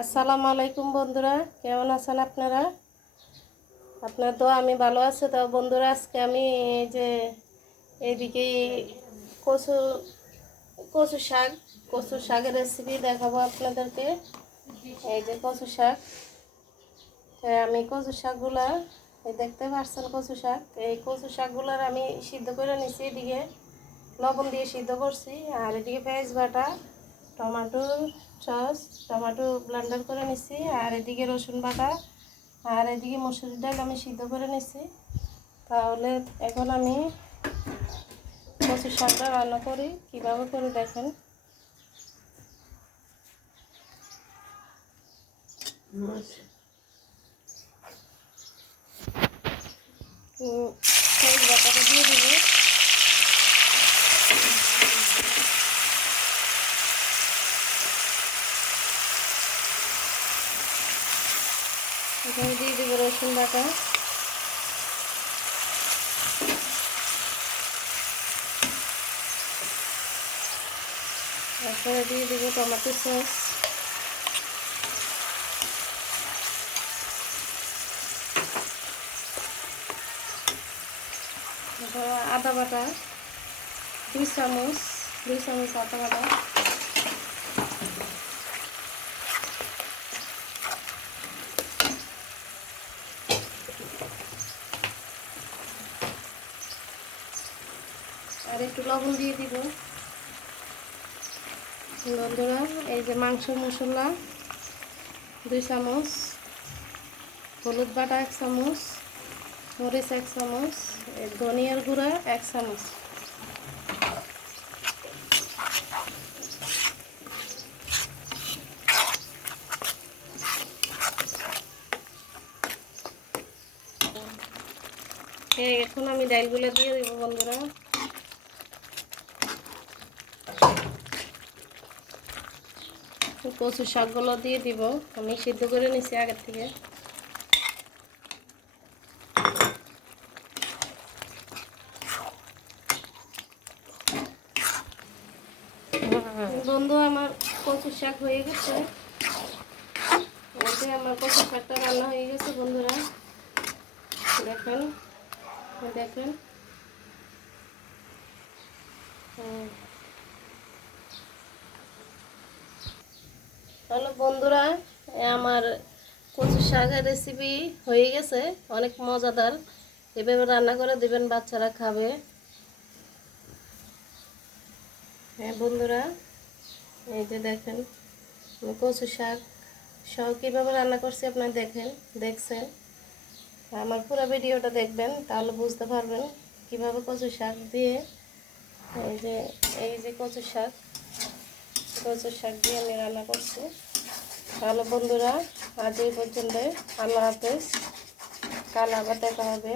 আসসালামু আলাইকুম বন্ধুরা, কেমন আছেন আপনারা? আপনার তো আমি ভালো আছি। তো বন্ধুরা, আজকে আমি এই যে এইদিকে কচু কচু শাক, কচু শাকের রেসিপি দেখাবো আপনাদেরকে। এই যে কচু শাক আমি কচু শাকগুলা, এই দেখতে পাচ্ছেন কচু শাক। এই কচু শাকগুলার আমি সিদ্ধ করে নিছি এদিকে। লবণ দিয়ে সিদ্ধ করছি, আর এদিকে পেঁয়াজ বাটা, টমেটো সস টমেটো ব্লেন্ডার করে নিছি, আর এদিকে রসুন বাটা, আর এদিকে মসুর ডাল আমি সিদ্ধ করে নিছি। তাহলে এখন আমি কচু শাকটা রান্না করি, কীভাবে করে দেখেন। বাটাটা দিয়ে দিব। এখানে দিয়ে দেবো রসুন বাটা। তারপরে দিয়ে দেবো টমেটো সস। আদা বাটা, দুই চামচ দুই চামচ আদা বাটা। আর একটু লবণ দিয়ে দিব। বন্ধুরা, এই যে মাংস, মশলা, দুই চামচ, হলুদ বাটা এক চামচ, মরিচ এক চামচ ধনিয়ার গুঁড়া এক চামচ। এখন আমি ডালগুলো দিয়ে দেবো বন্ধুরা। কচু শাকগুলো দিয়ে দিব। আমি সিদ্ধ করে নিছি আগের থেকে। বন্ধু, আমার কচু শাক হয়ে গেছে। আমার কচু শাকটা রান্না হয়ে গেছে, বন্ধুরা। দেখেন দেখেন। হ্যালো বন্ধুরা আমার কচু শাকের রেসিপি হয়ে গেছে, অনেক মজাদার। এভাবে রান্না করে দেবেন, বাচ্চারা খাবে। হ্যাঁ বন্ধুরা, এই যে দেখেন কচু শাক সহ কীভাবে রান্না করছি আপনারা দেখেন, দেখছেন? আমার পুরো ভিডিওটা দেখবেন, তাহলে বুঝতে পারবেন কীভাবে কচু শাক দিয়ে, এই যে এই যে কচু শাক। কচু শাক দিয়ে আমি রান্না করছি। তাহলে বন্ধুরা, আজ এই পর্যন্ত আল্লাহ হাফেজ। কাল আবার দেখা হবে।